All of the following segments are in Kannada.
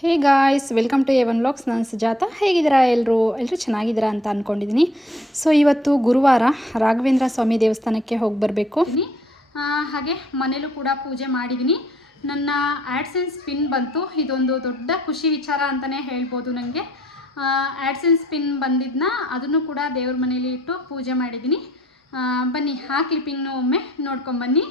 Hey guys welcome to A one vlogs ನಾನು ಸುಜಾತ. ಹೇಗಿದ್ದೀರಾ ಎಲ್ಲರೂ ಎಲ್ಲರೂ ಚೆನ್ನಾಗಿದ್ದೀರಾ ಅಂತ ಅಂದ್ಕೊಂಡಿದ್ದೀನಿ ಸೊ ಇವತ್ತು ಗುರುವಾರ ರಾಘವೇಂದ್ರ ಸ್ವಾಮಿ ದೇವಸ್ಥಾನಕ್ಕೆ ಹೋಗಿ ಬರಬೇಕು. ಹಾಗೆ ಮನೇಲೂ ಕೂಡ ಪೂಜೆ ಮಾಡಿದ್ದೀನಿ. ನನ್ನ ಆ್ಯಡ್ಸೆನ್ಸ್ ಪಿನ್ ಬಂತು. ಇದೊಂದು ದೊಡ್ಡ ಖುಷಿ ವಿಚಾರ ಅಂತಲೇ ಹೇಳ್ಬೋದು ನನಗೆ ಆ್ಯಡ್ಸೆನ್ಸ್ ಪಿನ್ ಬಂದಿದ್ದನ್ನ ಅದನ್ನು ಕೂಡ ದೇವ್ರ ಮನೇಲಿ ಇಟ್ಟು ಪೂಜೆ ಮಾಡಿದ್ದೀನಿ. ಬನ್ನಿ, ಆ ಕ್ಲಿಪ್ಪಿಂಗ್ನು ಒಮ್ಮೆ ನೋಡ್ಕೊಂಬನ್ನಿ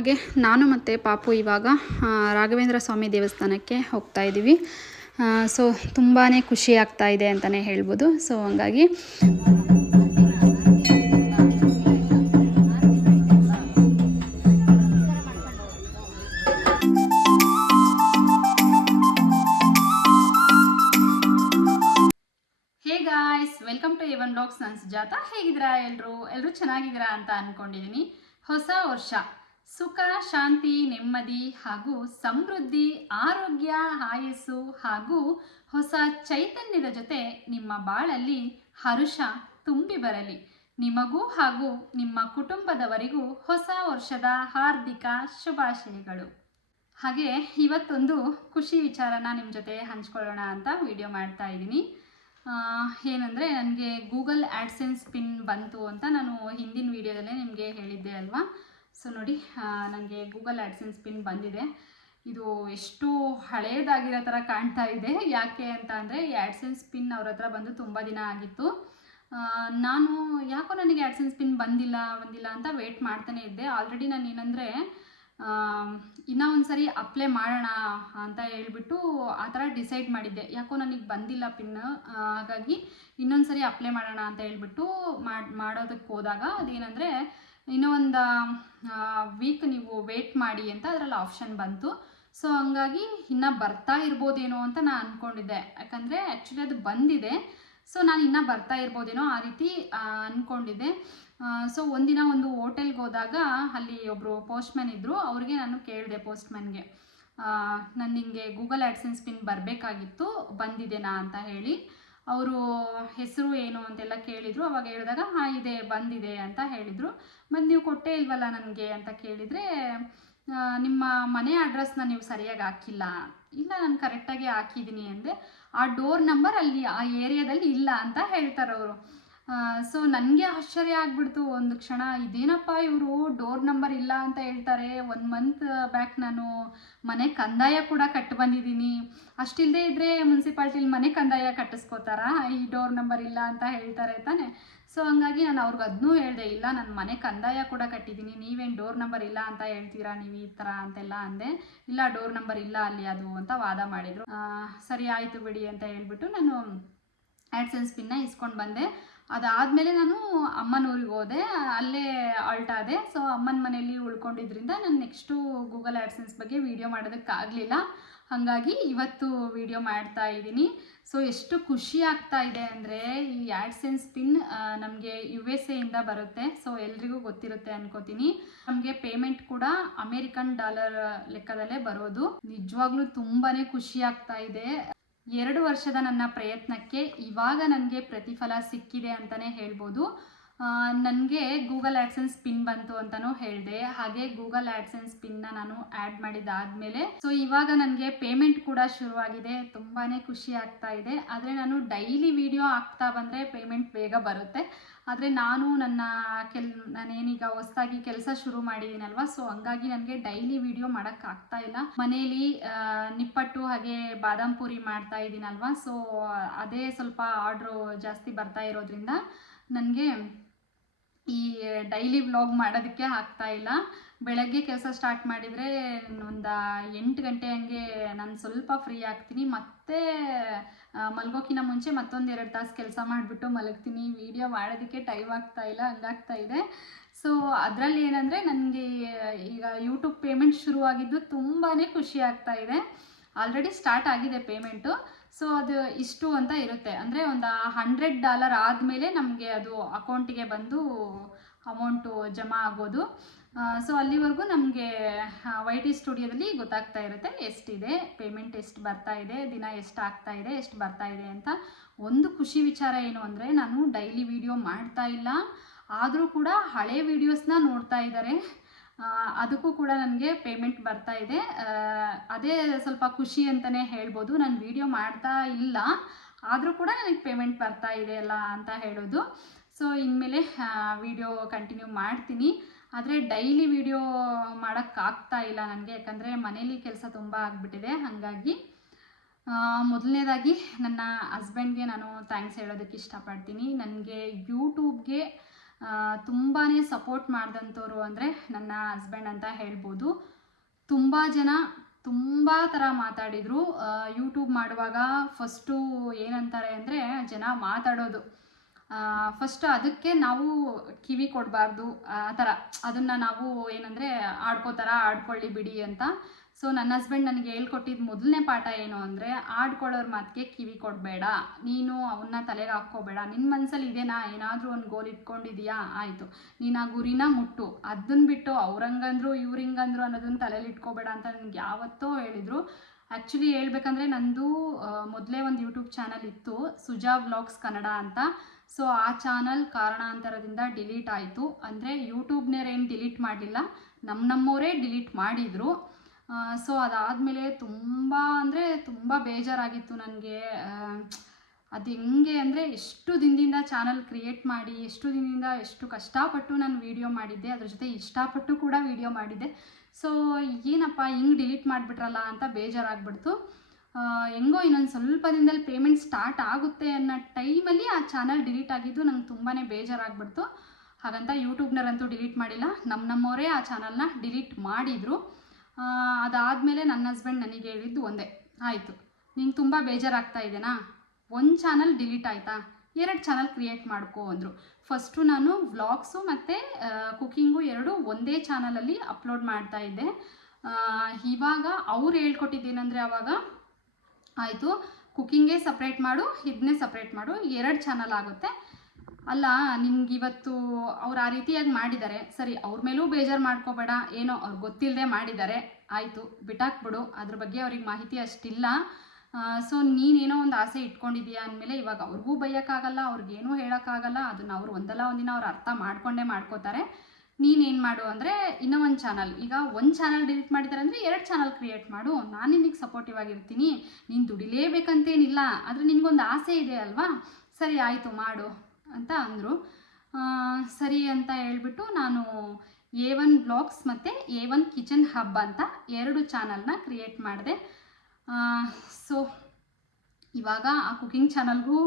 ಹಾಗೆ ನಾನು ಮತ್ತು ಪಾಪು ಇವಾಗ ರಾಘವೇಂದ್ರ ಸ್ವಾಮಿ ದೇವಸ್ಥಾನಕ್ಕೆ ಹೋಗ್ತಾ ಇದ್ದೀವಿ. ಸೊ ತುಂಬಾ ಖುಷಿ ಆಗ್ತಾ ಇದೆ ಅಂತಲೇ ಹೇಳ್ಬೋದು. ಸೊ ಹಂಗಾಗಿ ವೆಲ್ಕಮ್ ಟು ಎವನ್ ಬ್ಲಾಗ್ಸ್ ನಾನು ಹೇಗಿದ್ದೀರಾ ಎಲ್ಲರೂ ಎಲ್ಲರೂ ಚೆನ್ನಾಗಿದ್ದೀರಾ ಅಂತ ಅಂದ್ಕೊಂಡಿದ್ದೀನಿ ಹೊಸ ವರ್ಷ. ಸುಖ, ಶಾಂತಿ, ನೆಮ್ಮದಿ ಹಾಗೂ ಸಮೃದ್ಧಿ, ಆರೋಗ್ಯ, ಆಯಸ್ಸು ಹಾಗೂ ಹೊಸ ಚೈತನ್ಯದ ಜೊತೆ ನಿಮ್ಮ ಬಾಳಲ್ಲಿ ಹರುಷ ತುಂಬಿ ಬರಲಿ. ನಿಮಗೂ ಹಾಗೂ ನಿಮ್ಮ ಕುಟುಂಬದವರಿಗೂ ಹೊಸ ವರ್ಷದ ಹಾರ್ದಿಕ ಶುಭಾಶಯಗಳು. ಹಾಗೆ ಇವತ್ತೊಂದು ಖುಷಿ ವಿಚಾರನ ನಿಮ್ಮ ಜೊತೆ ಹಂಚ್ಕೊಳ್ಳೋಣ ಅಂತ ವಿಡಿಯೋ ಮಾಡ್ತಾ ಇದ್ದೀನಿ. ಏನಂದರೆ ನನಗೆ ಗೂಗಲ್ ಆ್ಯಡ್ಸೆನ್ಸ್ ಪಿನ್ ಬಂತು ಅಂತ ನಾನು ಹಿಂದಿನ ವಿಡಿಯೋದಲ್ಲೇ ನಿಮಗೆ ಹೇಳಿದ್ದೆ ಅಲ್ವಾ? ಸೊ ನೋಡಿ ನನಗೆ ಗೂಗಲ್ ಆ್ಯಡ್ಸೆನ್ಸ್ ಪಿನ್ ಬಂದಿದೆ. ಇದು ಎಷ್ಟು ಹಳೆಯದಾಗಿರೋ ಥರ ಕಾಣ್ತಾ ಇದೆ. ಯಾಕೆ ಅಂತ ಅಂದರೆ, ಈ ಆ್ಯಡ್ಸೆನ್ಸ್ ಪಿನ್ ಅವ್ರ ಹತ್ರ ಬಂದು ತುಂಬ ದಿನ ಆಗಿತ್ತು. ನಾನು ಯಾಕೋ ನನಗೆ ಆ್ಯಡ್ಸೆನ್ಸ್ ಪಿನ್ ಬಂದಿಲ್ಲ ಬಂದಿಲ್ಲ ಅಂತ ವೇಟ್ ಮಾಡ್ತಾನೆ ಇದ್ದೆ. ಆಲ್ರೆಡಿ ನಾನು ಏನಂದರೆ ಇನ್ನೂ ಒಂದು ಸರಿ ಅಪ್ಲೈ ಮಾಡೋಣ ಅಂತ ಹೇಳ್ಬಿಟ್ಟು ಆ ಥರ ಡಿಸೈಡ್ ಮಾಡಿದ್ದೆ. ಯಾಕೋ ನನಗೆ ಬಂದಿಲ್ಲ ಪಿನ್ ಹಾಗಾಗಿ ಇನ್ನೊಂದು ಸರಿ ಅಪ್ಲೈ ಮಾಡೋಣ ಅಂತ ಹೇಳ್ಬಿಟ್ಟು ಮಾಡಿ ಮಾಡೋದಕ್ಕೆ ಹೋದಾಗ ಅದೇನಂದರೆ ಇನ್ನೂ ಒಂದು ವೀಕ್ ನೀವು ವೇಟ್ ಮಾಡಿ ಅಂತ ಅದರಲ್ಲಿ ಆಪ್ಷನ್ ಬಂತು. ಸೊ ಹಂಗಾಗಿ ಇನ್ನೂ ಬರ್ತಾ ಇರ್ಬೋದೇನೋ ಅಂತ ನಾನು ಅಂದ್ಕೊಂಡಿದ್ದೆ ಯಾಕಂದರೆ ಆ್ಯಕ್ಚುಲಿ ಅದು ಬಂದಿದೆ. ಸೊ ನಾನು ಇನ್ನೂ ಬರ್ತಾ ಇರ್ಬೋದೇನೋ ಆ ರೀತಿ ಅಂದ್ಕೊಂಡಿದ್ದೆ ಸೊ ಒಂದಿನ ಒಂದು ಹೋಟೆಲ್ಗೆ ಹೋದಾಗ ಅಲ್ಲಿ ಒಬ್ಬರು ಪೋಸ್ಟ್ಮ್ಯಾನ್ ಇದ್ದರು ಅವ್ರಿಗೆ ನಾನು ಕೇಳಿದೆ ಪೋಸ್ಟ್ಮ್ಯಾನ್ಗೆ ನನ್ನ ಹಿಂಗೆ ಗೂಗಲ್ ಆ್ಯಡ್ಸೆನ್ಸ್ ಪಿನ್ ಬರಬೇಕಾಗಿತ್ತು, ಬಂದಿದೆನಾ ಅಂತ ಹೇಳಿ. ಅವರು ಹೆಸರು ಏನು ಅಂತೆಲ್ಲ ಕೇಳಿದರು. ಅವಾಗ ಹೇಳಿದಾಗ, ಹಾಂ, ಇದೆ, ಬಂದಿದೆ ಅಂತ ಹೇಳಿದರು. ಮತ್ತು ನೀವು ಕೊಟ್ಟೇ ಇಲ್ವಲ್ಲ ನನಗೆ ಅಂತ ಕೇಳಿದರೆ ನಿಮ್ಮ ಮನೆ ಅಡ್ರೆಸ್ನ ನೀವು ಸರಿಯಾಗಿ ಹಾಕಿಲ್ಲ. ಇಲ್ಲ, ನಾನು ಕರೆಕ್ಟಾಗಿ ಹಾಕಿದ್ದೀನಿ ಅಂದೆ. ಆ ಡೋರ್ ನಂಬರ್ ಅಲ್ಲಿ, ಆ ಏರಿಯಾದಲ್ಲಿ ಇಲ್ಲ ಅಂತ ಹೇಳ್ತಾರೆ ಅವರು ಸೊ ನನಗೆ ಆಶ್ಚರ್ಯ ಆಗ್ಬಿಡ್ತು, ಒಂದು ಕ್ಷಣ, ಇದೇನಪ್ಪ ಇವರು ಡೋರ್ ನಂಬರ್ ಇಲ್ಲ ಅಂತ ಹೇಳ್ತಾರೆ ಒನ್ ಮಂತ್ ಬ್ಯಾಕ್ ನಾನು ಮನೆ ಕಂದಾಯ ಕೂಡ ಕಟ್ಟು ಬಂದಿದ್ದೀನಿ. ಅಷ್ಟಿಲ್ಲದೆ ಇದ್ದರೆ ಮುನ್ಸಿಪಾಲ್ಟಿಲಿ ಮನೆ ಕಂದಾಯ ಕಟ್ಟಿಸ್ಕೋತಾರಾ? ಈ ಡೋರ್ ನಂಬರ್ ಇಲ್ಲ ಅಂತ ಹೇಳ್ತಾರೆ ತಾನೆ. ಸೊ ಹಂಗಾಗಿ ನಾನು ಅವ್ರಿಗೆ ಅದನ್ನೂ ಹೇಳಿದೆ, ಇಲ್ಲ, ನಾನು ಮನೆ ಕಂದಾಯ ಕೂಡ ಕಟ್ಟಿದ್ದೀನಿ, ನೀವೇನು ಡೋರ್ ನಂಬರ್ ಇಲ್ಲ ಅಂತ ಹೇಳ್ತೀರಾ, ನೀವು ಈ ಥರ ಅಂತೆಲ್ಲ ಅಂದೆ. ಇಲ್ಲ ಡೋರ್ ನಂಬರ್ ಇಲ್ಲ ಅಲ್ಲಿ ಅದು ಅಂತ ವಾದ ಮಾಡಿದರು. ಸರಿ, ಆಯಿತು ಬಿಡಿ ಅಂತ ಹೇಳ್ಬಿಟ್ಟು ನಾನು ಆ್ಯಡ್ಸೆನ್ಸ್ ಪಿನ್ನ ಇಸ್ಕೊಂಡು ಬಂದೆ. ಅದಾದಮೇಲೆ ನಾನು ಅಮ್ಮನ ಊರಿಗೆ ಹೋದೆ. ಅಲ್ಲೇ ಅಲ್ಟ್ ಆದೆ. ಸೊ ಅಮ್ಮನ ಮನೆಯಲ್ಲಿ ಉಳ್ಕೊಂಡಿದ್ರಿಂದ ನಾನು ನೆಕ್ಸ್ಟು ಗೂಗಲ್ ಆ್ಯಡ್ಸೆನ್ಸ್ ಬಗ್ಗೆ ವಿಡಿಯೋ ಮಾಡೋದಕ್ಕಾಗಲಿಲ್ಲ. ಹಾಗಾಗಿ ಇವತ್ತು ವಿಡಿಯೋ ಮಾಡ್ತಾ ಇದ್ದೀನಿ. ಸೊ ಎಷ್ಟು ಖುಷಿ ಆಗ್ತಾ ಇದೆ ಅಂದರೆ ಈ ಆ್ಯಡ್ಸೆನ್ಸ್ ಪಿನ್ ನಮಗೆ ಯು ಎಸ್ ಎಯಿಂದ ಬರುತ್ತೆ. ಸೊ ಎಲ್ರಿಗೂ ಗೊತ್ತಿರುತ್ತೆ ಅನ್ಕೋತೀನಿ. ನಮಗೆ ಪೇಮೆಂಟ್ ಕೂಡ ಅಮೇರಿಕನ್ ಡಾಲರ್ ಲೆಕ್ಕದಲ್ಲೇ ಬರೋದು. ನಿಜವಾಗ್ಲೂ ತುಂಬಾ ಖುಷಿ ಆಗ್ತಾ ಇದೆ. ಎರಡು ವರ್ಷದ ನನ್ನ ಪ್ರಯತ್ನಕ್ಕೆ ಇವಾಗ ನನಗೆ ಪ್ರತಿಫಲ ಸಿಕ್ಕಿದೆ ಅಂತಲೇ ಹೇಳ್ಬೋದು. ನನಗೆ ಗೂಗಲ್ ಆ್ಯಡ್ಸೆನ್ಸ್ ಪಿನ್ ಬಂತು ಅಂತಲೂ ಹೇಳಿದೆ. ಹಾಗೆ ಗೂಗಲ್ ಆ್ಯಡ್ಸೆನ್ಸ್ ಪಿನ್ನ ನಾನು ಆ್ಯಡ್ ಮಾಡಿದ್ದಾದಮೇಲೆ ಸೊ ಇವಾಗ ನನಗೆ ಪೇಮೆಂಟ್ ಕೂಡ ಶುರುವಾಗಿದೆ. ತುಂಬಾ ಖುಷಿ ಆಗ್ತಾ ಇದೆ. ಆದರೆ ನಾನು ಡೈಲಿ ವಿಡಿಯೋ ಆಗ್ತಾ ಬಂದರೆ ಪೇಮೆಂಟ್ ಬೇಗ ಬರುತ್ತೆ. ಆದರೆ ನಾನು ನನ್ನ ಕೆಲ್, ನಾನೇನೀಗ ಹೊಸದಾಗಿ ಕೆಲಸ ಶುರು ಮಾಡಿದ್ದೀನಲ್ವ ಸೊ ಹಂಗಾಗಿ ನನಗೆ ಡೈಲಿ ವಿಡಿಯೋ ಮಾಡೋಕ್ಕಾಗ್ತಾ ಇಲ್ಲ. ಮನೇಲಿ ನಿಪ್ಪಟ್ಟು ಹಾಗೆ ಬಾದಾಮ್ ಪೂರಿ ಮಾಡ್ತಾ ಇದ್ದೀನಲ್ವ ಸೊ ಅದೇ ಸ್ವಲ್ಪ ಆರ್ಡ್ರು ಜಾಸ್ತಿ ಬರ್ತಾ ಇರೋದ್ರಿಂದ ನನಗೆ ಈ ಡೈಲಿ ವ್ಲಾಗ್ ಮಾಡೋದಕ್ಕೆ ಆಗ್ತಾ ಇಲ್ಲ. ಬೆಳಗ್ಗೆ ಕೆಲಸ ಸ್ಟಾರ್ಟ್ ಮಾಡಿದರೆ ಒಂದು ಎಂಟು ಗಂಟೆ ಹಂಗೆ ನಾನು ಸ್ವಲ್ಪ ಫ್ರೀ ಆಗ್ತೀನಿ. ಮತ್ತೆ ಮಲಗೋಕಿನ ಮುಂಚೆ ಮತ್ತೊಂದು ಎರಡು ತಾಸು ಕೆಲಸ ಮಾಡಿಬಿಟ್ಟು ಮಲಗ್ತೀನಿ. ವಿಡಿಯೋ ಮಾಡೋದಕ್ಕೆ ಟೈಮ್ ಆಗ್ತಾ ಇಲ್ಲ, ಹಂಗಾಗ್ತಾ ಇದೆ. ಸೊ ಅದರಲ್ಲಿ ಏನಂದರೆ ನನಗೆ, ಈಗ ಯೂಟ್ಯೂಬ್ ಪೇಮೆಂಟ್ ಶುರುವಾಗಿದ್ದು ತುಂಬಾ ಖುಷಿ ಆಗ್ತಾ ಇದೆ. ಆಲ್ರೆಡಿ ಸ್ಟಾರ್ಟ್ ಆಗಿದೆ ಪೇಮೆಂಟು ಸೊ ಅದು ಇಷ್ಟು ಅಂತ ಇರುತ್ತೆ. ಅಂದರೆ ಒಂದು ಹಂಡ್ರೆಡ್ ಡಾಲರ್ ಆದಮೇಲೆ ನಮಗೆ ಅದು ಅಕೌಂಟಿಗೆ ಬಂದು ಅಮೌಂಟು ಜಮಾ ಆಗೋದು. ಸೊ ಅಲ್ಲಿವರೆಗೂ ನಮಗೆ ವೈ ಟಿ ಸ್ಟುಡಿಯೋದಲ್ಲಿ ಗೊತ್ತಾಗ್ತಾ ಇರುತ್ತೆ ಎಷ್ಟಿದೆ ಪೇಮೆಂಟ್ ಎಷ್ಟು ಬರ್ತಾ ಇದೆ, ದಿನ ಎಷ್ಟು ಆಗ್ತಾ ಇದೆ, ಎಷ್ಟು ಬರ್ತಾ ಇದೆ ಅಂತ. ಒಂದು ಖುಷಿ ವಿಚಾರ ಏನು ಅಂದರೆ ನಾನು ಡೈಲಿ ವಿಡಿಯೋ ಮಾಡ್ತಾ ಇಲ್ಲ. ಆದರೂ ಕೂಡ ಹಳೆ ವೀಡಿಯೋಸ್ನ ನೋಡ್ತಾ ಇದ್ದಾರೆ. ಅದಕ್ಕೂ ಕೂಡ ನನಗೆ ಪೇಮೆಂಟ್ ಬರ್ತಾ ಇದೆ. ಅದೇ ಸ್ವಲ್ಪ ಖುಷಿ ಅಂತಲೇ ಹೇಳ್ಬೋದು. ನಾನು ವಿಡಿಯೋ ಮಾಡ್ತಾ ಇಲ್ಲ. ಆದರೂ ಕೂಡ ನನಗೆ ಪೇಮೆಂಟ್ ಬರ್ತಾ ಇದೆ ಅಲ್ಲ ಅಂತ ಹೇಳೋದು. ಸೊ ಇನ್ಮೇಲೆ ವಿಡಿಯೋ ಕಂಟಿನ್ಯೂ ಮಾಡ್ತೀನಿ. ಆದರೆ ಡೈಲಿ ವಿಡಿಯೋ ಮಾಡೋಕ್ಕಾಗ್ತಾ ಇಲ್ಲ ನನಗೆ. ಯಾಕಂದರೆ ಮನೇಲಿ ಕೆಲಸ ತುಂಬ ಆಗಿಬಿಟ್ಟಿದೆ. ಹಾಗಾಗಿ ಮೊದಲನೇದಾಗಿ ನನ್ನ ಹಸ್ಬೆಂಡ್ಗೆ ನಾನು ಥ್ಯಾಂಕ್ಸ್ ಹೇಳೋದಕ್ಕೆ ಇಷ್ಟಪಡ್ತೀನಿ. ನನಗೆ ಯೂಟ್ಯೂಬ್ಗೆ ತುಂಬಾ ಸಪೋರ್ಟ್ ಮಾಡಿದಂಥವ್ರು ಅಂದರೆ ನನ್ನ ಹಸ್ಬೆಂಡ್ ಅಂತ ಹೇಳ್ಬೋದು. ತುಂಬ ಜನ ತುಂಬ ಥರ ಮಾತಾಡಿದರು. ಯೂಟ್ಯೂಬ್ ಮಾಡುವಾಗ ಫಸ್ಟು ಏನಂತಾರೆ ಅಂದರೆ ಜನ ಮಾತಾಡೋದು. ಫಸ್ಟ್ ಅದಕ್ಕೆ ನಾವು ಕಿವಿ ಕೊಡಬಾರ್ದು, ಆ ಥರ. ಅದನ್ನು ನಾವು ಏನಂದರೆ ಆಡ್ಕೋತಾರ, ಆಡ್ಕೊಳ್ಳಿ ಬಿಡಿ ಅಂತ. ಸೊ ನನ್ನ ಹಸ್ಬೆಂಡ್ ನನಗೆ ಹೇಳ್ಕೊಟ್ಟಿದ್ದು ಮೊದಲನೇ ಪಾಠ ಏನು ಅಂದರೆ, ಆಡ್ಕೊಳ್ಳೋರ ಮಾತಿಗೆ ಕಿವಿ ಕೊಡಬೇಡ. ನೀನು ಅವನ್ನ ತಲೆಗೆ ಹಾಕ್ಕೋಬೇಡ. ನಿನ್ನ ಮನಸ್ಸಲ್ಲಿ ಇದೇನಾ? ಏನಾದರೂ ಒಂದು ಗೋಲ್ ಇಟ್ಕೊಂಡಿದೀಯಾ? ಆಯಿತು. ನೀನು ಆ ಗುರಿನ ಮುಟ್ಟು. ಅದನ್ನ ಬಿಟ್ಟು ಅವ್ರಂಗಂದ್ರು, ಇವ್ರಿಂಗಂದ್ರು ಅನ್ನೋದನ್ನ ತಲೆಯಲ್ಲಿ ಇಟ್ಕೋಬೇಡ ಅಂತ ನನಗೆ ಯಾವತ್ತೋ ಹೇಳಿದರು. ಆ್ಯಕ್ಚುಲಿ ಹೇಳ್ಬೇಕಂದ್ರೆ ನಂದು ಮೊದಲೇ ಒಂದು ಯೂಟ್ಯೂಬ್ ಚಾನಲ್ ಇತ್ತು, ಸುಜಾ ವ್ಲಾಗ್ಸ್ ಕನ್ನಡ ಅಂತ. ಸೊ ಆ ಚಾನಲ್ ಕಾರಣಾಂತರದಿಂದ ಡಿಲೀಟ್ ಆಯಿತು. ಅಂದರೆ ಯೂಟ್ಯೂಬ್ನೇರೇನು ಡಿಲೀಟ್ ಮಾಡಲಿಲ್ಲ ನಮ್ಮ ನಮ್ಮವರೇ ಡಿಲೀಟ್ ಮಾಡಿದರು. ಸೊ ಅದಾದಮೇಲೆ ತುಂಬ ಅಂದರೆ ತುಂಬ ಬೇಜಾರಾಗಿತ್ತು ನನಗೆ. ಅದು ಹೆಂಗೆ ಅಂದರೆ ಎಷ್ಟು ದಿನದಿಂದ ಚಾನಲ್ ಕ್ರಿಯೇಟ್ ಮಾಡಿ, ಎಷ್ಟು ದಿನದಿಂದ ಎಷ್ಟು ಕಷ್ಟಪಟ್ಟು ನಾನು ವೀಡಿಯೋ ಮಾಡಿದ್ದೆ, ಅದ್ರ ಜೊತೆ ಇಷ್ಟಪಟ್ಟು ಕೂಡ ವೀಡಿಯೋ ಮಾಡಿದ್ದೆ. ಸೊ ಏನಪ್ಪ ಹಿಂಗೆ ಡಿಲೀಟ್ ಮಾಡಿಬಿಟ್ರಲ್ಲ ಅಂತ ಬೇಜಾರಾಗ್ಬಿಡ್ತು. ಹೆಂಗೋ ಇನ್ನೊಂದು ಸ್ವಲ್ಪ ದಿನದಲ್ಲಿ ಪೇಮೆಂಟ್ ಸ್ಟಾರ್ಟ್ ಆಗುತ್ತೆ ಅನ್ನೋ ಟೈಮಲ್ಲಿ ಆ ಚಾನಲ್ ಡಿಲೀಟ್ ಆಗಿದ್ದು ನಂಗೆ ತುಂಬಾ ಬೇಜಾರಾಗ್ಬಿಡ್ತು. ಹಾಗಂತ ಯೂಟ್ಯೂಬ್ನರಂತೂ ಡಿಲೀಟ್ ಮಾಡಿಲ್ಲ. ನಮ್ಮ ನಮ್ಮವರೇ ಆ ಚಾನಲ್ನ ಡಿಲೀಟ್ ಮಾಡಿದರು. ಅದಾದಮೇಲೆ ನನ್ನ ಹಸ್ಬೆಂಡ್ ನನಗೆ ಹೇಳಿದ್ದು ಒಂದೇ. ಆಯಿತು. ನಿಂಗೆ ತುಂಬ ಬೇಜಾರಾಗ್ತಾ ಇದೆನಾ? ಒಂದು ಚಾನಲ್ ಡಿಲೀಟ್ ಆಯಿತಾ? ಎರಡು ಚಾನಲ್ ಕ್ರಿಯೇಟ್ ಮಾಡ್ಕೋ ಅಂದರು. ಫಸ್ಟು ನಾನು ವ್ಲಾಗ್ಸು ಮತ್ತು ಕುಕ್ಕಿಂಗು ಎರಡು ಒಂದೇ ಚಾನಲಲ್ಲಿ ಅಪ್ಲೋಡ್ ಮಾಡ್ತಾ ಇದ್ದೆ. ಇವಾಗ ಅವ್ರು ಹೇಳ್ಕೊಟ್ಟಿದ್ದೇನೆಂದರೆ ಅವಾಗ ಆಯಿತು. ಕುಕ್ಕಿಂಗೇ ಸಪ್ರೇಟ್ ಮಾಡು ಇದನ್ನೇ ಸಪ್ರೇಟ್ ಮಾಡು, ಎರಡು ಚಾನಲ್ ಆಗುತ್ತೆ. ಅಲ್ಲ ನಿಮ್ಗೆ ಇವತ್ತು ಅವ್ರು ಆ ರೀತಿಯಾಗಿ ಮಾಡಿದ್ದಾರೆ. ಸರಿ, ಅವ್ರ ಮೇಲೂ ಬೇಜಾರು ಮಾಡ್ಕೋಬೇಡ, ಏನೋ ಅವ್ರಿಗೆ ಗೊತ್ತಿಲ್ಲದೆ ಮಾಡಿದ್ದಾರೆ. ಆಯಿತು, ಬಿಟ್ಟಾಕ್ಬಿಡು. ಅದ್ರ ಬಗ್ಗೆ ಅವ್ರಿಗೆ ಮಾಹಿತಿ ಅಷ್ಟಿಲ್ಲ. ಸೊ ನೀನೇನೋ ಒಂದು ಆಸೆ ಇಟ್ಕೊಂಡಿದ್ಯಾ ಅಂದಮೇಲೆ ಇವಾಗ ಅವ್ರಿಗೂ ಬೈಯೋಕ್ಕಾಗಲ್ಲ, ಅವ್ರಿಗೇನೂ ಹೇಳೋಕ್ಕಾಗಲ್ಲ. ಅದನ್ನು ಅವ್ರು ಒಂದಲ್ಲ ಒಂದಿನ ಅವ್ರು ಅರ್ಥ ಮಾಡ್ಕೊಂಡೇ ಮಾಡ್ಕೋತಾರೆ. ನೀನೇನು ಮಾಡು ಅಂದರೆ ಇನ್ನೂ ಒಂದು ಚಾನಲ್ ಈಗ ಒಂದು ಚಾನಲ್ ಡಿಲೀಟ್ ಮಾಡಿದ್ದಾರೆ ಅಂದರೆ ಎರಡು ಚಾನಲ್ ಕ್ರಿಯೇಟ್ ಮಾಡು. ನಾನು ನಿನಗೆ ಸಪೋರ್ಟಿವ್ ಆಗಿರ್ತೀನಿ. ನೀನು ದುಡಿಲೇಬೇಕಂತೇನಿಲ್ಲ. ಆದರೆ ನಿನಗೊಂದು ಆಸೆ ಇದೆ ಅಲ್ವಾ? ಸರಿ, ಆಯಿತು, ಮಾಡು, ಅಂತ ಅಂದರು. ಸರಿ ಅಂತ ಹೇಳ್ಬಿಟ್ಟು ನಾನು ಎ ಒನ್ ಬ್ಲಾಗ್ಸ್ ಮತ್ತು ಎ ಒನ್ ಕಿಚನ್ ಹಬ್ ಅಂತ ಎರಡು ಚಾನಲ್ನ ಕ್ರಿಯೇಟ್ ಮಾಡಿದೆ. ಸೊ ಇವಾಗ ಆ ಕುಕಿಂಗ್ ಚಾನಲ್ಗೂ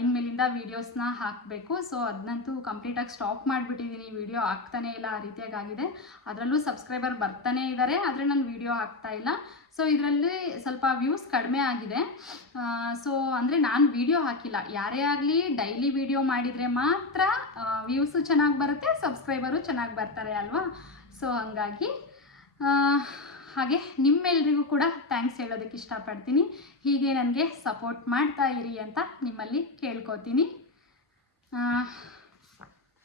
ಇನ್ಮೇಲಿಂದ ವೀಡಿಯೋಸ್ನ ಹಾಕಬೇಕು. ಸೊ ಅದನ್ನಂತೂ ಕಂಪ್ಲೀಟಾಗಿ ಸ್ಟಾಪ್ ಮಾಡಿಬಿಟ್ಟಿದ್ದೀನಿ ವೀಡಿಯೋ ಹಾಕ್ತಾನೇ ಇಲ್ಲ, ಆ ರೀತಿಯಾಗಿ ಆಗಿದೆ ಅದರಲ್ಲೂ ಸಬ್ಸ್ಕ್ರೈಬರ್ ಬರ್ತಾನೇ ಇದ್ದಾರೆ ಆದರೆ ನಾನು ವೀಡಿಯೋ ಹಾಕ್ತಾ ಇಲ್ಲ. ಸೊ ಇದರಲ್ಲಿ ಸ್ವಲ್ಪ ವ್ಯೂಸ್ ಕಡಿಮೆ ಆಗಿದೆ. ಸೊ ಅಂದರೆ ನಾನು ವೀಡಿಯೋ ಹಾಕಿಲ್ಲ. ಯಾರೇ ಆಗಲಿ ಡೈಲಿ ವೀಡಿಯೋ ಮಾಡಿದರೆ ಮಾತ್ರ ವ್ಯೂಸು ಚೆನ್ನಾಗಿ ಬರುತ್ತೆ ಸಬ್ಸ್ಕ್ರೈಬರು ಚೆನ್ನಾಗಿ ಬರ್ತಾರೆ ಅಲ್ವಾ? ಸೊ ಹಾಗಾಗಿ ಹಾಗೆ ನಿಮ್ಮೆಲ್ರಿಗೂ ಕೂಡ ಥ್ಯಾಂಕ್ಸ್ ಹೇಳೋದಕ್ಕೆ ಇಷ್ಟಪಡ್ತೀನಿ. ಹೀಗೆ ನನಗೆ ಸಪೋರ್ಟ್ ಮಾಡ್ತಾ ಇರಿ ಅಂತ ನಿಮ್ಮಲ್ಲಿ ಕೇಳ್ಕೊತೀನಿ.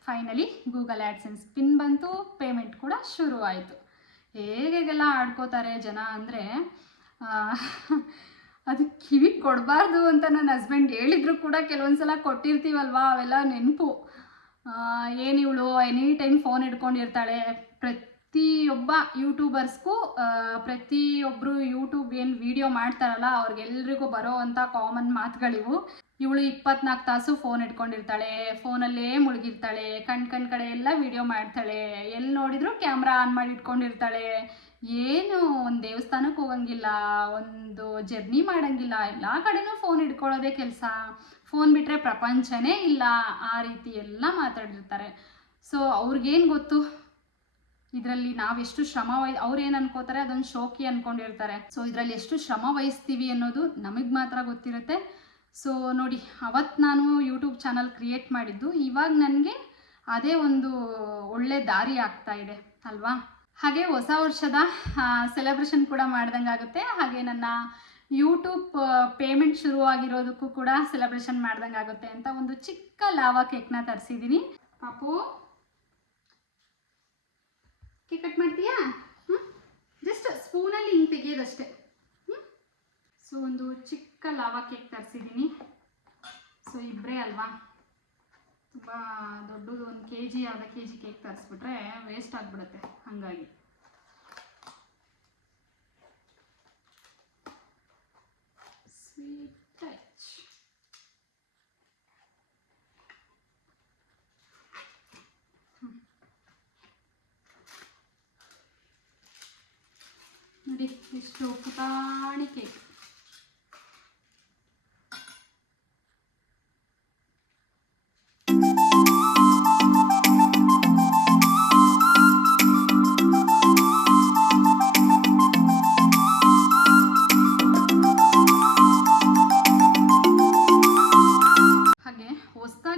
ಫೈನಲಿ ಗೂಗಲ್ ಆ್ಯಡ್ಸೆನ್ಸ್ ಪಿನ್ ಬಂತು ಪೇಮೆಂಟ್ ಕೂಡ ಶುರು ಆಯಿತು. ಹೇಗೆಲ್ಲ ಆಡ್ಕೋತಾರೆ ಜನ ಅಂದರೆ ಅದು ಕಿವಿ ಕೊಡಬಾರ್ದು ಅಂತ ನನ್ನ ಹಸ್ಬೆಂಡ್ ಹೇಳಿದ್ರು ಕೂಡ ಕೆಲವೊಂದು ಸಲ ಕೊಟ್ಟಿರ್ತೀವಲ್ವಾ, ಅವೆಲ್ಲ ನೆನಪು. ಏನು ಇವಳು ಎನಿ ಟೈಮ್ ಫೋನ್ ಹಿಡ್ಕೊಂಡಿರ್ತಾಳೆ ಪ್ರತಿಯೊಬ್ಬ ಯೂಟ್ಯೂಬರ್ಸ್ಗೂ ಪ್ರತಿಯೊಬ್ಬರು ಯೂಟ್ಯೂಬ್ ಏನು ವಿಡಿಯೋ ಮಾಡ್ತಾರಲ್ಲ, ಅವ್ರಿಗೆಲ್ರಿಗೂ ಬರೋ ಅಂಥ ಕಾಮನ್ ಮಾತುಗಳಿವು. ಇವಳು ಇಪ್ಪತ್ನಾಲ್ಕು ತಾಸು ಫೋನ್ ಇಟ್ಕೊಂಡಿರ್ತಾಳೆ ಫೋನಲ್ಲೇ ಮುಳುಗಿರ್ತಾಳೆ, ಕಣ್ ಕಣ್ ಕಡೆ ಎಲ್ಲ ವಿಡಿಯೋ ಮಾಡ್ತಾಳೆ ಎಲ್ಲಿ ನೋಡಿದ್ರು ಕ್ಯಾಮ್ರಾ ಆನ್ ಮಾಡಿ ಇಟ್ಕೊಂಡಿರ್ತಾಳೆ. ಏನು ಒಂದು ದೇವಸ್ಥಾನಕ್ಕೆ ಹೋಗಂಗಿಲ್ಲ, ಒಂದು ಜರ್ನಿ ಮಾಡಂಗಿಲ್ಲ, ಎಲ್ಲ ಕಡೆನೂ ಫೋನ್ ಇಟ್ಕೊಳ್ಳೋದೇ ಕೆಲಸ. ಫೋನ್ ಬಿಟ್ಟರೆ ಪ್ರಪಂಚನೇ ಇಲ್ಲ, ಆ ರೀತಿ ಎಲ್ಲ ಮಾತಾಡಿರ್ತಾರೆ. ಸೊ ಅವ್ರಿಗೇನು ಗೊತ್ತು? ಇದರಲ್ಲಿ ನಾವೆಷ್ಟು ಶ್ರಮ ವಹಿ ಅವ್ರೇನ್ ಅನ್ಕೋತಾರೆ ಅದೊಂದು ಶೋಕಿ ಅನ್ಕೊಂಡಿರ್ತಾರೆ. ಸೊ ಇದರಲ್ಲಿ ಎಷ್ಟು ಶ್ರಮ ವಹಿಸ್ತೀವಿ ಅನ್ನೋದು ನಮಗೆ ಮಾತ್ರ ಗೊತ್ತಿರುತ್ತೆ. ಸೊ ನೋಡಿ ಅವತ್ತು ನಾನು ಯೂಟ್ಯೂಬ್ ಚಾನಲ್ ಕ್ರಿಯೇಟ್ ಮಾಡಿದ್ದು, ಇವಾಗ ನನಗೆ ಅದೇ ಒಂದು ಒಳ್ಳೆ ದಾರಿ ಆಗ್ತಾ ಇದೆ, ಅಲ್ವಾ? ಹಾಗೆ ಹೊಸ ವರ್ಷದ ಸೆಲೆಬ್ರೇಷನ್ ಕೂಡ ಮಾಡ್ದಂಗೆ ಆಗುತ್ತೆ ಹಾಗೆ ನನ್ನ ಯೂಟ್ಯೂಬ್ ಪೇಮೆಂಟ್ ಶುರುವಾಗಿರೋದಕ್ಕೂ ಕೂಡ ಸೆಲೆಬ್ರೇಷನ್ ಮಾಡ್ದಂಗೆ ಆಗುತ್ತೆ ಅಂತ ಒಂದು ಚಿಕ್ಕ ಲಾವಾ ಕೇಕ್ನ ತರಿಸಿದ್ದೀನಿ ಪಾಪು ಕೇಕ್ ಕಟ್ ಮಾಡ್ತೀಯಾ? ಹ್ಞೂ ಜಸ್ಟ್ ಸ್ಪೂನಲ್ಲಿ ಹಿಂಗೆ ತೆಗೆಯೋದಷ್ಟೇ. ಹ್ಞೂ ಸೊ ಒಂದು ಚಿಕ್ಕ ಲಾವಾ ಕೇಕ್ ತರಿಸಿದ್ದೀನಿ. ಸೊ ಇಬ್ಬರೇ ಅಲ್ವಾ? ತುಂಬ ದೊಡ್ಡದು ಒಂದು ಕೆ ಜಿ ಅರ್ಧ ಕೆ ಜಿ ಕೇಕ್ ತರಿಸ್ಬಿಟ್ರೆ ವೇಸ್ಟ್ ಆಗಿಬಿಡುತ್ತೆ. ಹಾಗಾಗಿ. ನೋಡಿ ಇಷ್ಟು ಪುಟಾಣಿ ಕೇಕ್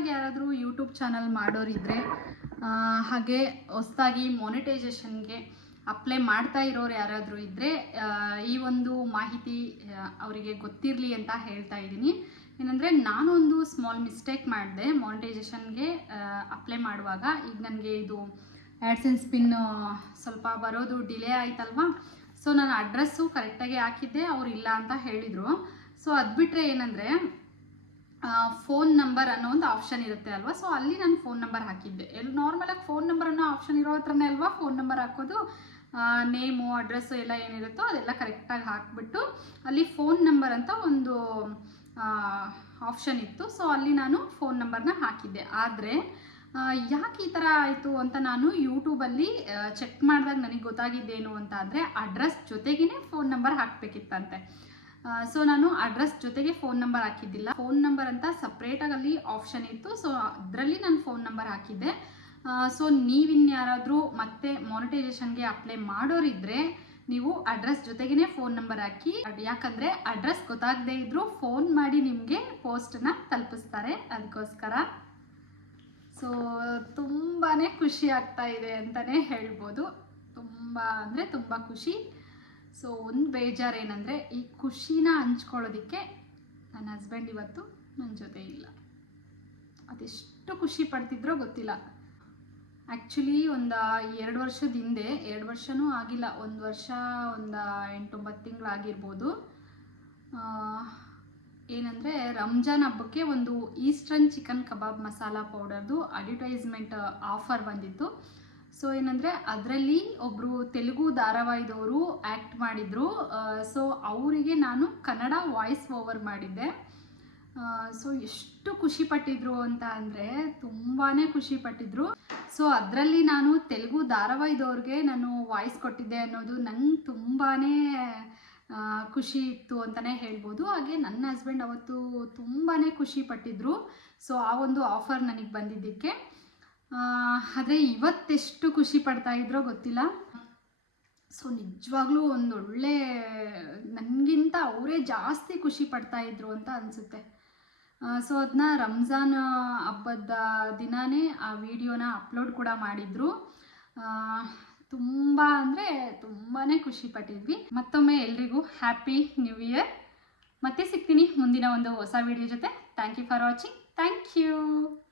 ಯಾರಾದರೂ ಯೂಟ್ಯೂಬ್ ಚಾನಲ್ ಮಾಡೋರಿದ್ರೆ ಹಾಗೆ ಹೊಸದಾಗಿ ಮೊನಿಟೈಸೇಷನ್ಗೆ ಅಪ್ಲೈ ಮಾಡ್ತಾ ಇರೋರು ಯಾರಾದರೂ ಇದ್ದರೆ ಈ ಒಂದು ಮಾಹಿತಿ ಅವರಿಗೆ ಗೊತ್ತಿರಲಿ ಅಂತ ಹೇಳ್ತಾ ಇದ್ದೀನಿ. ಏನಂದರೆ, ನಾನೊಂದು ಸ್ಮಾಲ್ ಮಿಸ್ಟೇಕ್ ಮಾಡಿದೆ ಮಾನಿಟೈಸೇಷನ್ಗೆ ಅಪ್ಲೈ ಮಾಡುವಾಗ. ಈಗ ನನಗೆ ಇದು ಆ್ಯಡ್ಸೆನ್ಸ್ ಪಿನ್ ಸ್ವಲ್ಪ ಬರೋದು ಡಿಲೇ ಆಯ್ತಲ್ವಾ? ಸೊ ನಾನು ಅಡ್ರೆಸ್ಸು ಕರೆಕ್ಟಾಗಿ ಹಾಕಿದ್ದೆ, ಅವ್ರು ಇಲ್ಲ ಅಂತ ಹೇಳಿದರು. ಸೊ ಅದು ಬಿಟ್ಟರೆ ಏನಂದರೆ ಫೋನ್ ನಂಬರ್ ಅನ್ನೋ ಒಂದು ಆಪ್ಷನ್ ಇರುತ್ತೆ ಅಲ್ವಾ? ಸೊ ಅಲ್ಲಿ ನಾನು ಫೋನ್ ನಂಬರ್ ಹಾಕಿದ್ದೆ. ಎಲ್ಲಿ ನಾರ್ಮಲಾಗಿ ಫೋನ್ ನಂಬರ್ ಅನ್ನೋ ಆಪ್ಷನ್ ಇರೋ ಹತ್ರನೇ ಅಲ್ವಾ? ಫೋನ್ ನಂಬರ್ ಹಾಕೋದು. ನೇಮು ಅಡ್ರೆಸ್ಸು ಎಲ್ಲ ಏನಿರುತ್ತೋ ಅದೆಲ್ಲ ಕರೆಕ್ಟಾಗಿ ಹಾಕಿಬಿಟ್ಟು ಅಲ್ಲಿ ಫೋನ್ ನಂಬರ್ ಅಂತ ಒಂದು ಆಪ್ಷನ್ ಇತ್ತು. ಸೊ ಅಲ್ಲಿ ನಾನು ಫೋನ್ ನಂಬರ್ನ ಹಾಕಿದ್ದೆ. ಆದರೆ ಯಾಕೆ ಈ ಥರ ಆಯಿತು ಅಂತ ನಾನು ಯೂಟ್ಯೂಬಲ್ಲಿ ಚೆಕ್ ಮಾಡಿದಾಗ ನನಗೆ ಗೊತ್ತಾಗಿದ್ದೇನು ಅಂತ ಅಂದರೆ ಅಡ್ರೆಸ್ ಜೊತೆಗೇ ಫೋನ್ ನಂಬರ್ ಹಾಕಬೇಕಿತ್ತಂತೆ. ಸೊ ನಾನು ಅಡ್ರೆಸ್ ಜೊತೆಗೆ ಫೋನ್ ನಂಬರ್ ಹಾಕಿದ್ದಿಲ್ಲ. ಫೋನ್ ನಂಬರ್ ಅಂತ ಸಪ್ರೇಟಾಗಿ ಅಲ್ಲಿ ಆಪ್ಷನ್ ಇತ್ತು. ಸೊ ಅದರಲ್ಲಿ ನಾನು ಫೋನ್ ನಂಬರ್ ಹಾಕಿದ್ದೆ. ಸೊ ನೀವಿನ್ಯಾರಾದರೂ ಮತ್ತೆ ಮಾನಿಟೈಸೇಷನ್ಗೆ ಅಪ್ಲೈ ಮಾಡೋರಿದ್ರೆ ನೀವು ಅಡ್ರೆಸ್ ಜೊತೆಗೇ ಫೋನ್ ನಂಬರ್ ಹಾಕಿ. ಯಾಕಂದರೆ ಅಡ್ರೆಸ್ ಗೊತ್ತಾಗದೇ ಇದ್ದರೂ ಫೋನ್ ಮಾಡಿ ನಿಮಗೆ ಪೋಸ್ಟನ್ನ ತಲುಪಿಸ್ತಾರೆ. ಅದಕ್ಕೋಸ್ಕರ ಸೊ ತುಂಬಾ ಖುಷಿ ಆಗ್ತಾ ಇದೆ ಅಂತಲೇ ಹೇಳ್ಬೋದು. ತುಂಬ ಅಂದರೆ ತುಂಬ ಖುಷಿ. ಸೊ ಒಂದು ಬೇಜಾರು ಏನಂದರೆ ಈ ಖುಷಿನ ಹಂಚ್ಕೊಳ್ಳೋದಕ್ಕೆ ನನ್ನ ಹಸ್ಬೆಂಡ್ ಇವತ್ತು ನನ್ನ ಜೊತೆ ಇಲ್ಲ. ಅದೆಷ್ಟು ಖುಷಿ ಪಡ್ತಿದ್ರೋ ಗೊತ್ತಿಲ್ಲ. ಆ್ಯಕ್ಚುಲಿ ಒಂದು ಎರಡು ವರ್ಷದ ಹಿಂದೆ, ಎರಡು ವರ್ಷವೂ ಆಗಿಲ್ಲ, ಒಂದು ವರ್ಷ, ಒಂದು ಎಂಟೊಂಬತ್ತು ತಿಂಗಳಾಗಿರ್ಬೋದು. ಏನಂದರೆ, ರಂಜಾನ್ ಹಬ್ಬಕ್ಕೆ ಒಂದು ಈಸ್ಟರ್ನ್ ಚಿಕನ್ ಕಬಾಬ್ ಮಸಾಲ ಪೌಡರ್ದು ಅಡ್ವರ್ಟೈಸ್ಮೆಂಟ್ ಆಫರ್ ಬಂದಿತ್ತು. ಸೊ ಏನಂದರೆ, ಅದರಲ್ಲಿ ಒಬ್ಬರು ತೆಲುಗು ಧಾರಾವಾಹಿದವರು ಆ್ಯಕ್ಟ್ ಮಾಡಿದರು. ಸೊ ಅವರಿಗೆ ನಾನು ಕನ್ನಡ ವಾಯ್ಸ್ ಓವರ್ ಮಾಡಿದ್ದೆ. ಸೊ ಎಷ್ಟು ಖುಷಿ ಪಟ್ಟಿದ್ರು ಅಂತ ಅಂದರೆ ತುಂಬಾ ಖುಷಿ ಪಟ್ಟಿದ್ರು. ಸೊ ಅದರಲ್ಲಿ ನಾನು ತೆಲುಗು ಧಾರಾವಾಹಿದವ್ರಿಗೆ ನಾನು ವಾಯ್ಸ್ ಕೊಟ್ಟಿದ್ದೆ ಅನ್ನೋದು ನಂಗೆ ತುಂಬಾ ಖುಷಿ ಇತ್ತು ಅಂತಲೇ ಹೇಳ್ಬೋದು. ಹಾಗೆ ನನ್ನ ಹಸ್ಬೆಂಡ್ ಅವತ್ತು ತುಂಬಾ ಖುಷಿ ಪಟ್ಟಿದ್ರು. ಸೊ ಆ ಒಂದು ಆಫರ್ ನನಗೆ ಬಂದಿದ್ದಕ್ಕೆ. ಆದರೆ ಇವತ್ತೆಷ್ಟು ಖುಷಿ ಪಡ್ತಾ ಇದ್ರೋ ಗೊತ್ತಿಲ್ಲ. ಸೊ ನಿಜವಾಗ್ಲೂ ಒಂದೊಳ್ಳೆ, ನನಗಿಂತ ಅವರೇ ಜಾಸ್ತಿ ಖುಷಿ ಪಡ್ತಾ ಇದ್ರು ಅಂತ ಅನಿಸುತ್ತೆ. ಸೊ ಅದನ್ನ ರಂಜಾನ್, ಹಬ್ಬದ ದಿನಾನೇ ಆ ವಿಡಿಯೋನ ಅಪ್ಲೋಡ್ ಕೂಡ ಮಾಡಿದ್ರು. ತುಂಬ ಅಂದರೆ ತುಂಬಾ ಖುಷಿ ಪಟ್ಟಿದ್ವಿ. ಮತ್ತೊಮ್ಮೆ ಎಲ್ರಿಗೂ ಹ್ಯಾಪಿ ನ್ಯೂ ಇಯರ್ ಮತ್ತೆ ಸಿಗ್ತೀನಿ ಮುಂದಿನ ಒಂದು ಹೊಸ ವಿಡಿಯೋ ಜೊತೆ. Thank you for watching thank you